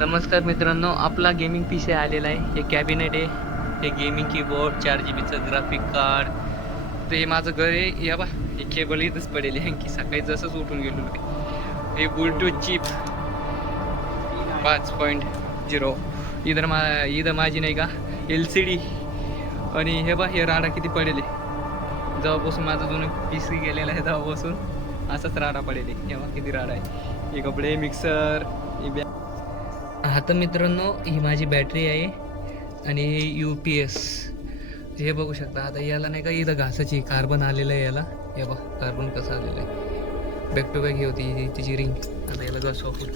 नमस्कार मित्रांनो, आपला गेमिंग पीसी आलेला आहे. हे कॅबिनेट आहे, हे gaming keyboard, 4 GB graphic card. तर हे माझं घर आहे. या बा, हे केबल इथंच पडेल आहे की सकाळी जसंच उठून गेलो ते. हे ब्लूटूथ चिप 5.0. इथं माझी नाही का LCD. आणि हे बा, हे राडा किती पडेल आहे. जेव्हापासून माझा जुनं पीसी गेलेला आहे तेव्हापासून असाच राडा पडेल आहे. हे बा किती राडा आहे. हे कपडे, मिक्सर, हा तर मित्रांनो, ही माझी बॅटरी आहे आणि UPS. हे बघू शकता. आता याला नाही का इथं घासाची कार्बन आलेलं आहे याला. हे बघ कार्बन कसं आलेलं आहे. बॅक टू बॅक ही होती तिची रिंग. आता याला घासू आपण.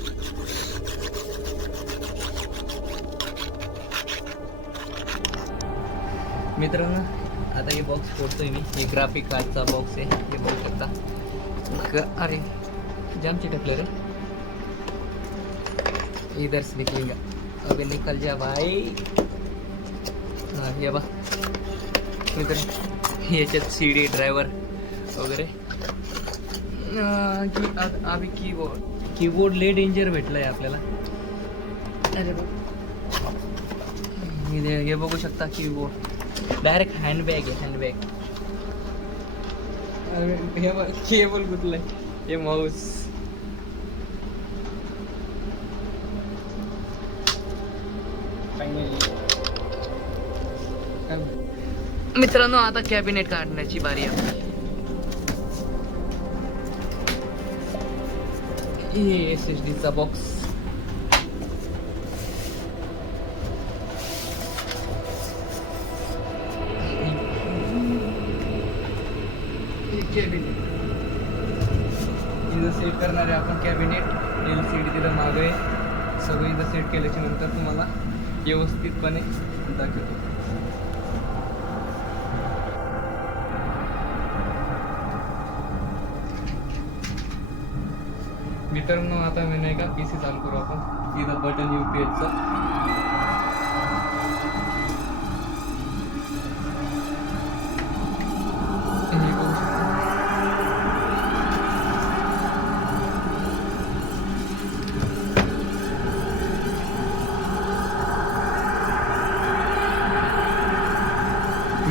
मित्रांनो, आता हे बॉक्स फोडतोय मी. हे ग्राफिक कार्डचा बॉक्स आहे. हे बघू शकता. अरे जाम चिटकलं रे. इधर से निकलेगा. अबे निकल जा भाई. हाँ ये बा मित्र, याच्यात CD ड्रायव्हर वगैरे. अभी कीबोर्ड ले डेंजर भेटलाय आपल्याला. अरे बा, हे बघू शकता. कीबोर्ड डायरेक्ट हँडबॅग आहे, हँडबॅग. हे बघ केबल गुतलाय. हे माऊस. मित्रांनो, आता कॅबिनेट काढण्याची बारी आहे. SSD चा बॉक्स. कॅबिनेट इथं सेट करणार आहे आपण. कॅबिनेट LCD तिथं मागं आहे. सगळं इथं सेट केल्याच्या नंतर तुम्हाला व्यवस्थितपणे दाखवतो. मित्रांनो, आता मी नाही का PC चालू करू आपण. इथं बटन UPSचं.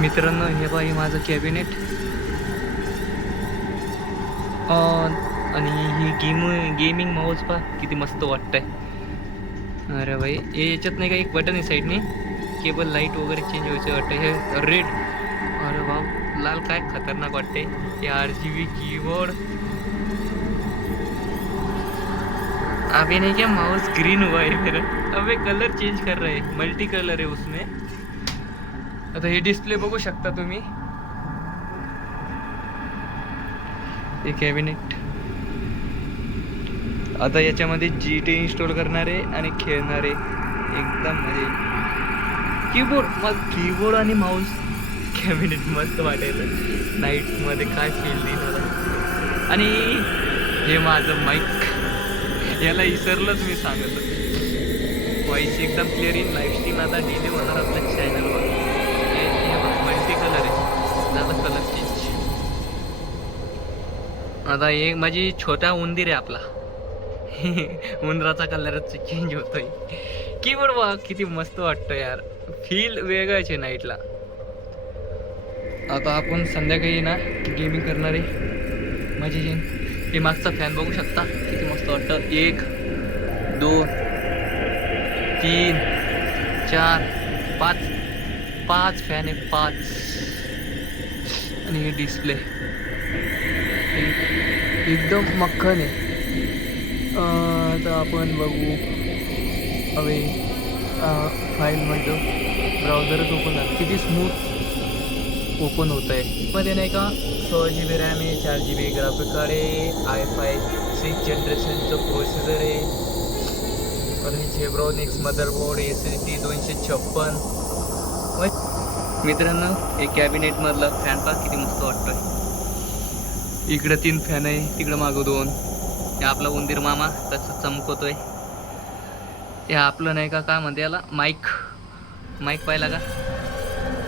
मित्रांनो, हे बघा, हे माझं कॅबिनेट. आणि ही गेमिंग माऊस पहा किती मस्त वाटतंय. अरे भाई, याच्यात नाही का एक बटन आहे साईडने. केबल लाईट वगैरे चेंज व्हायचं वाटतं. हे रेड. अरे वाव, लाल काय खतरनाक वाटते. हे RGB कीबोर्ड. अभी नहीं क्या माउस ग्रीन हुआ है मेरा. अबे कलर चेंज कर रहा है, मल्टी कलर है उसमें. आता हे डिस्प्ले बघू शकता तुम्ही. हे कॅबिनेट. आता याच्यामध्ये GT इन्स्टॉल करणारे आणि खेळणारे एकदम म्हणजे कीबोर्ड आणि माऊस. कॅबिनेट मस्त वाटायचं. नाईटमध्ये काय फील देईल मला. आणि हे माझं माईक. याला विसरलंच मी सांगत. व्हॉइस एकदम क्लिअर इन लाईव्ह स्ट्रीम. आता डिले होणार आपल्या चॅनलवर. मल्टी कलर आहे. झालं कलर चेंज. आता एक माझी छोटा उंदीर आहे आपला. उंदराचा कलरच चेंज होतोय. कीबोर्ड बघा किती मस्त वाटतं यार. फील वेगळाच आहे नाईटला. आता आपण संध्याकाळी ना गेमिंग करणार आहे. माझी हे मागचा फॅन बघू शकता किती मस्त वाटतं. 1 2 3 4 5 फॅन आहे. 5. आणि हे डिस्प्ले एकदम मक्खन आहे. आता आपण बघू. हवे फाईलमध्ये ब्राउझरच ओपन झालं. किती स्मूथ ओपन होत आहे. मध्ये नाही का 6 GB रॅम आहे, 4 GB ग्राफिक कार्ड आहे, i5 6 जनरेशनचं प्रोसेसर आहे. आणि झेब्रॉनिक्स मदरबोर्ड, SSD 256. मित्रांनो, हे कॅबिनेटमधला फॅन पहा किती मस्त वाटतोय. इकडं 3 फॅन आहे, तिकडं मागं 2. हे आपला उंदीर मामा तसं चमकवतोय. हे आपलं नाही का काय म्हणते याला, माईक पाहिला का.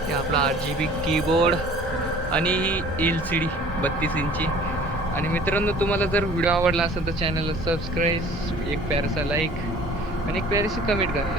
हे आपला RGB कीबोर्ड आणि LCD 32 इंची. आणि मित्रांनो, तुम्हाला जर व्हिडिओ आवडला असेल तर चॅनलला सबस्क्राईब, एक प्यारासा लाईक आणि एक प्यारीशी कमेंट करा.